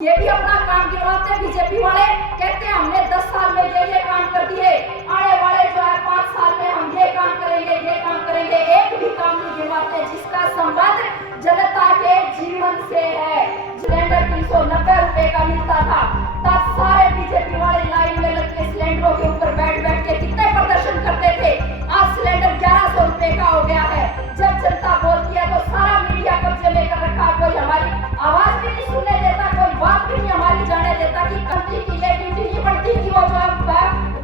ये भी अपना काम गिनवाते हैं बीजेपी वाले, कहते हैं हमने 10 साल में ये काम कर दिए, आने वाले जो है 5 साल में हम ये काम करेंगे, ये काम करेंगे। एक भी काम नहीं गिनवाते जिसका संबंध जनता के जीवन से है। सिलेंडर 390 रुपए का मिलता था, तब सारे बीजेपी वाले लाइन में लग के सिलेंडरों के ऊपर बैठ बैठ के कितने प्रदर्शन करते थे। आज सिलेंडर 1100 रुपए का हो गया है। जब जनता बोलती है तो सारा मीडिया कब्जे में कर रखा, कोई हमारी आवाज भी नहीं सुनने देता, कोई बात भी नहीं हमारी जाने देता कि कंपनी की ये ड्यूटी नहीं पड़ती कि वो जो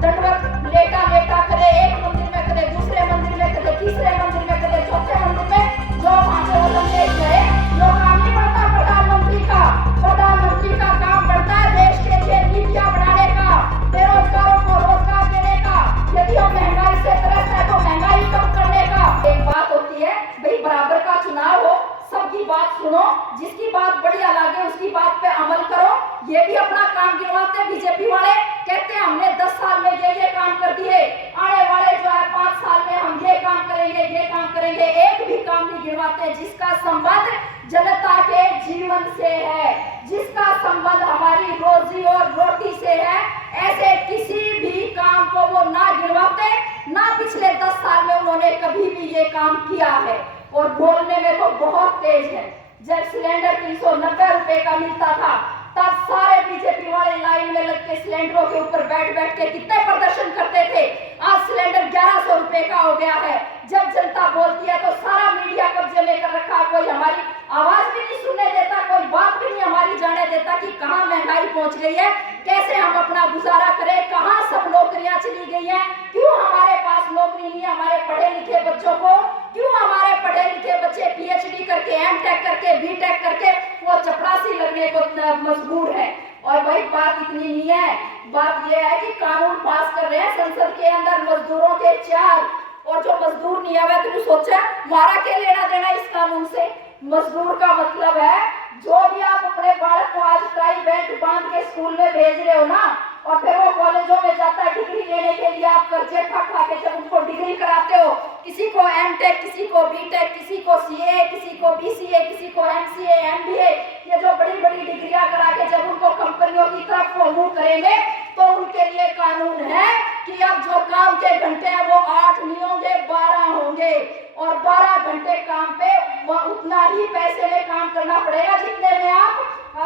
दंडवत लेटा लेटा करे, एक मंदिर में करे, दूसरे मंदिर में करे, तीसरे मंदिर में करे, चौथे मंदिर में जो वहां पे वो लंबे गए। जो काम नहीं पड़ता प्रधानमंत्री का, प्रधानमंत्री का काम पड़ता है देश के लिए नीतियां बनाने का, बेरोजगारों को रोजगार देने का, यदि हम महंगाई से त्रस्त है तो महंगाई कम करने का। एक बात होती है भाई, बराबर का चुनाव हो, सबकी बात सुनो, जिसकी बात बढ़िया लगे उसकी बात पे अमल करो। ये भी अपना काम गिनवाते हैं बीजेपी वाले, कहते हैं हमने 10 साल में ये काम कर दिए, आने वाले जो है 5 साल में हम ये काम करेंगे, ये काम करेंगे। एक भी काम नहीं गिनवाते जिसका संबंध जनता के जीवन से है, जिसका संबंध हमारी रोजी और रोटी से है। ऐसे किसी भी काम को वो ना गिनवाते, ना पिछले 10 साल में उन्होंने कभी भी ये काम किया है। और बोलने में तो बहुत तेज है। जब सिलेंडर 390 रुपए का मिलता था, तब सारे बीजेपी वाले लाइन में लग के सिलेंडरों के ऊपर बैठ बैठ के कितने प्रदर्शन करते थे। आज सिलेंडर 1100 रुपए का हो गया है। जब जनता बोलती है तो सारा मीडिया कब्जे में कर रखा, कोई हमारी आवाज भी नहीं सुनने देता, कोई बात भी नहीं हमारी जाने देता कि कहाँ महंगाई पहुंच गई है, कैसे हम अपना गुजारा करें, कहाँ सब नौकरियां चली गई हैं, क्यों हमारे पास नौकरी नहीं है हमारे पढ़े लिखे बच्चों को, क्यों हमारे पढ़े लिखे बच्चे पीएचडी करके, एमटेक करके, बीटेक करके वो चपरासी लगने को मजबूर है। और भाई बात इतनी नहीं है, बात यह है कि कानून पास कर रहे हैं संसद के अंदर मजदूरों के 4, और जो मजदूर नहीं आवे तो सोचा हमारा क्या लेना देना इस कानून से। मजदूर का मतलब है जो भी आप अपने बालक को आज टाई बेल्ट बांध के स्कूल में भेज रहे हो ना, और फिर वो कॉलेजों में जाता है डिग्री लेने के लिए, आप कर्जे खा के जब उनको डिग्री कराते हो, किसी को एमटेक, किसी को बीटेक, किसी को सीए, किसी को बीसीए, किसी को एमसीए, एमबीए, ये जो बड़ी बड़ी डिग्रियां करा के जब उनको कंपनियों की तरफ वो मुंह करेंगे तो उनके लिए कानून है कि अब जो काम के घंटे हैं वो 8 नहीं होंगे, 12 होंगे, और 12 घंटे काम पे वो उतना ही पैसे में काम करना पड़ेगा जितने में आप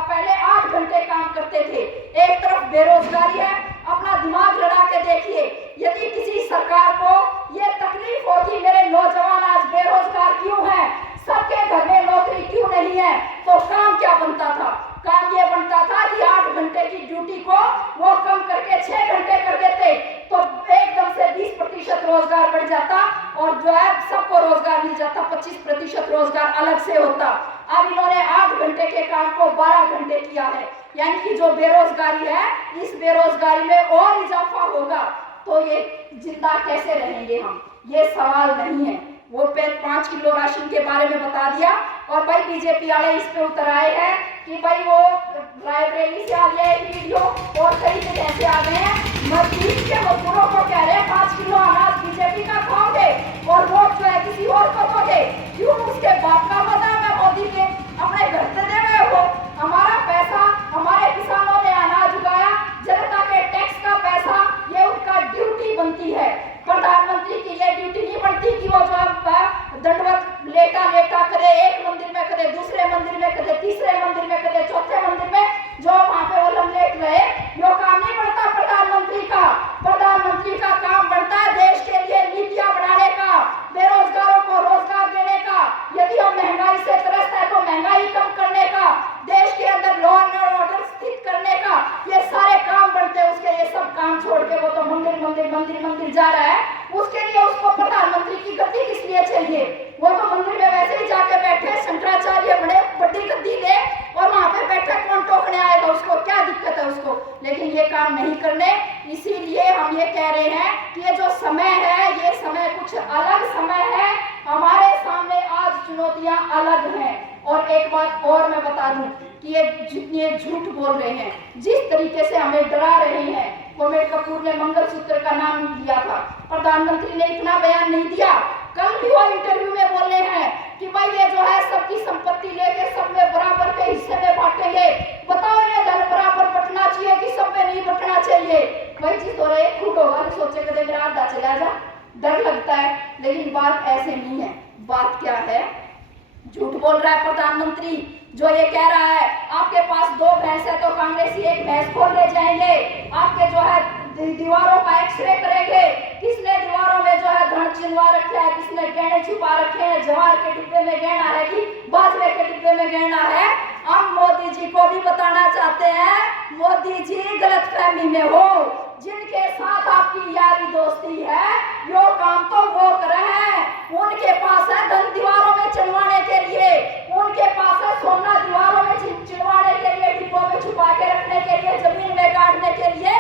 पहले 8 घंटे काम करते थे। एक तरफ बेरोजगारी है, अपना दिमाग लड़ा के देखिए, यदि किसी सरकार को ये तकलीफ होती मेरे नौजवान आज बेरोजगार क्यों हैं, सबके घर में नौकरी क्यों नहीं है, तो काम क्या बनता था? काम ये बनता था कि 8 घंटे की ड्यूटी को वो कम करके 6 घंटे कर देते, तो एकदम से 20% रोजगार बढ़ जाता और जो है सबको रोजगार मिल जाता, 25% रोजगार अलग से होता। अब इन्होंने 8 घंटे के काम को 12 घंटे किया है, यानी कि जो बेरोजगारी है इस बेरोजगारी में और इजाफा होगा, तो ये जिंदा कैसे रहेंगे हम, ये सवाल नहीं है। वो 5 किलो राशन के बारे में बता दिया, और भाई बीजेपी वाले इस पे उतर आए हैं कि भाई वो लाइब्रेरी से आ गया एक वीडियो और कई जगह से आ गए हैं, मजदूर के मजदूरों को कह रहे हैं 5 किलो अनाज बीजेपी का खाओगे और वोट जो है किसी और को दोगे। क्यों? उसके बाप का बदनाम है मोदी के, अपने घर से दे गए हो। हमारा पैसा, हमारे किसानों ने अनाज उगाया, जनता के टैक्स का पैसा, ये उनका ड्यूटी बनती है। प्रधानमंत्री की ये ड्यूटी नहीं बनती कि वो जो दंडवत लेटा लेटा करे, एक मंदिर में करे, दूसरे मंदिर में करे, तीसरे मंदिर में करे, चौथे मंदिर में जो वहां पे वो लंबेट रहे। यो काम नहीं बनता प्रधानमंत्री का। प्रधानमंत्री का काम बनता है देश के लिए नीतियां बनाने का, बेरोजगारों को रोजगार देने का, यदि हम महंगाई से त्रस्त है तो महंगाई कम करने का, देश के अंदर लॉ एंड ऑर्डर स्थित करने का, ये सारे काम बनते हैं। उसके ये सब काम छोड़ के वो तो मंदिर मंदिर मंदिर मंदिर जा रहा है, उसके लिए उसको प्रधानमंत्री की गद्दी किस लिए चाहिए? वो तो मंदिर में वैसे ही जाके बैठे, शंकराचार्य बड़े बड़ी गद्दी ले और वहां पे बैठे, कौन टोकने आएगा उसको, क्या दिक्कत है उसको? लेकिन ये काम नहीं करने, इसीलिए हम ये कह रहे हैं कि ये जो समय है ये समय कुछ अलग समय है, हमारे सामने आज चुनौतियां अलग हैं। और एक बात और मैं बता दूं कि ये जितने झूठ बोल रहे हैं, जिस तरीके से हमें डरा रहे हैं, कोमेट कपूर ने मंगलसूत्र का नाम दिया था, प्रधानमंत्री ने इतना बयान नहीं दिया। कल भी वो इंटरव्यू में बोल रहे हैं कि भाई ये जो है सबकी संपत्ति लेके सब में बराबर के हिस्से में बांटेंगे। बताओ ये थोड़ा एक फुट होगा तो सोचे कदे मेरा आधा चला जा, डर लगता है। लेकिन बात ऐसे नहीं है। बात क्या है, झूठ बोल रहा है प्रधानमंत्री जो ये कह रहा है आपके पास 2 भैंस है तो कांग्रेसी 1 भैंस खोल ले जाएंगे, आपके जो है दीवारों का एक्सरे करेंगे, किसने दीवारों में जो है धन चिन्हवा रखा है, किसने गहने छुपा रखे हैं, जवाहर के डिब्बे में गहना है कि बाजरे के डिब्बे में गहना है। हम मोदी जी को भी बताना चाहते हैं, मोदी जी गलतफहमी में हो, जिनके साथ आपकी यारी दोस्ती है यो काम तो वो कर रहे हैं, उनके पास है धन दीवारों में चढ़वाने के लिए, उनके पास है सोना दीवारों में चिनवाने के लिए, डिब्बों में छुपा के रखने के लिए, जमीन में गाड़ने के लिए।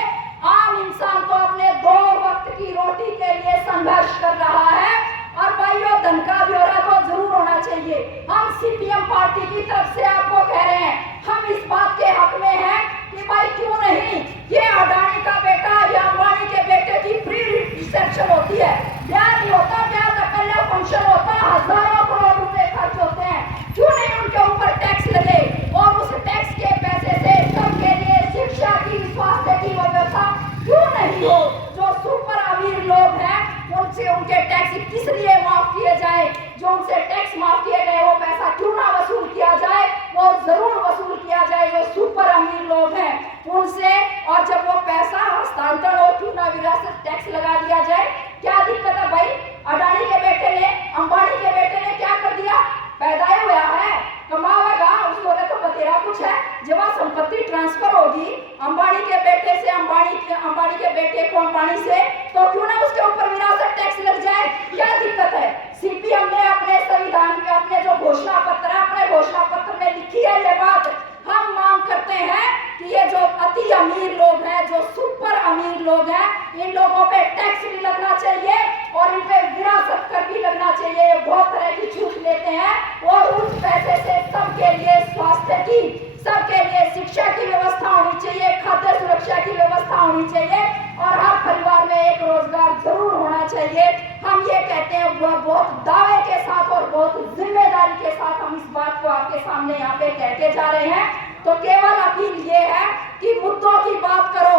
आम इंसान तो अपने 2 वक्त की रोटी के लिए संघर्ष कर रहा है। और भाइयों, धन का ब्यौरा तो जरूर होना चाहिए। हम सीपीएम पार्टी की तरफ से आपको कह रहे हैं, हम इस बात के हक में हैं कि भाई क्यों नहीं ये अडानी का बेटा या अंबानी के बेटे की फ्री रिसेप्शन होती है, ब्याह नहीं होता, ब्याह का पहला फंक्शन होता, हजारों करोड़ रुपए खर्च होते हैं, क्यों नहीं उनके ऊपर टैक्स लगे और उस टैक्स के पैसे से सबके लिए शिक्षा की, स्वास्थ्य की व्यवस्था क्यों नहीं हो। जो सुपर अमीर लोग हैं उनसे उनके टैक्स किस लिए माफ किए जाए, जो उनसे टैक्स माफ किए गए वो पैसा क्यों ना वसूल किया जाए, वो जरूर वसूल किया जाए जो सुपर अमीर लोग हैं उनसे। और जब वो पैसा हस्तांतरण हो क्यों ना विरासत टैक्स लगा दिया जाए। क्या दिक्कत है भाई, अडानी के बेटे ने, अंबानी के बेटे ने क्या कर दिया, पैदा ही हुआ है, कमाएगा, उसको तो बतेरा कुछ है। जब संपत्ति ट्रांसफर होगी अंबानी के बेटे से अंबानी के बेटे को अंबानी से, तो क्यों ना उसके ऊपर विरासत टैक्स लग जाए, क्या दिक्कत है। सीपीएम ने अपने संविधान में, अपने जो घोषणा पत्र है, अपने घोषणा पत्र में लिखी है ये बात। हम मांग करते हैं कि ये जो अति अमीर लोग हैं, जो सुपर अमीर लोग हैं, इन लोगों पे टैक्स भी लगना चाहिए और इन पे विरासत कर भी लगना चाहिए। ये बहुत तरह की छूट लेते हैं और उस पैसे से सबके लिए स्वास्थ्य की, सबके लिए शिक्षा की व्यवस्था होनी चाहिए, खाद्य सुरक्षा की व्यवस्था होनी चाहिए और हर परिवार में एक रोजगार जरूर होना चाहिए। हम ये कहते हैं बहुत दावे के साथ और बहुत जिम्मेदारी के साथ हम इस बात को आपके सामने यहाँ पे कह के जा रहे हैं। तो केवल अपील ये है कि मुद्दों की बात करो,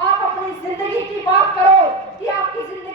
आप अपनी जिंदगी की बात करो कि आपकी जिंदगी